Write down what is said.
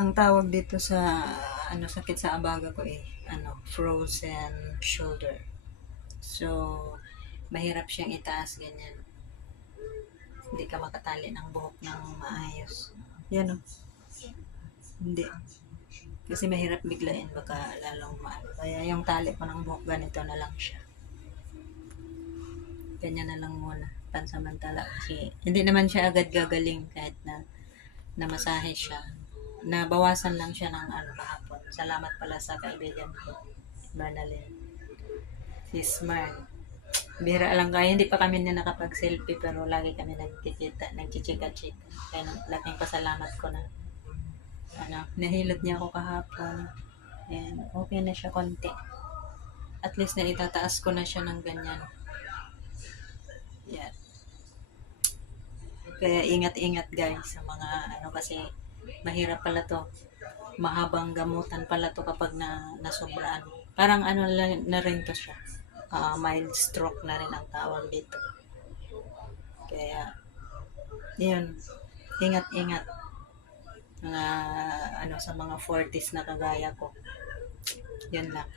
Ang tawag dito sa sakit sa abaga ko frozen shoulder. So, mahirap siyang itaas ganyan. Hindi ka makatali ng buhok ng maayos. Yan o. Hindi. Kasi mahirap biglain, baka lalong maano. Kaya yung tali ko ng buhok, ganito na lang siya. Ganyan na lang muna, pansamantala. Kasi hindi naman siya agad gagaling kahit na namasahe siya. Nabawasan lang siya ng kahapon. Salamat pala sa kaibigan ko, Bernalyn. Si Smart. Bihira lang kaya, hindi pa kami na nakapag-selfie pero lagi kami nagkikita, nagchichika-chika. Kaya laking pasalamat ko na nahilot niya ako kahapon. And okay na siya konti. At least na itataas ko na siya ng ganyan. Yan. Kaya ingat-ingat guys sa mga kasi mahirap pala to. Mahabang gamutan pala to kapag nasobraan. Parang na rin to siya. Mild stroke na rin ang tawag dito. Kaya, yun. Ingat-ingat. Mga sa mga 40s na kagaya ko. Yun lang.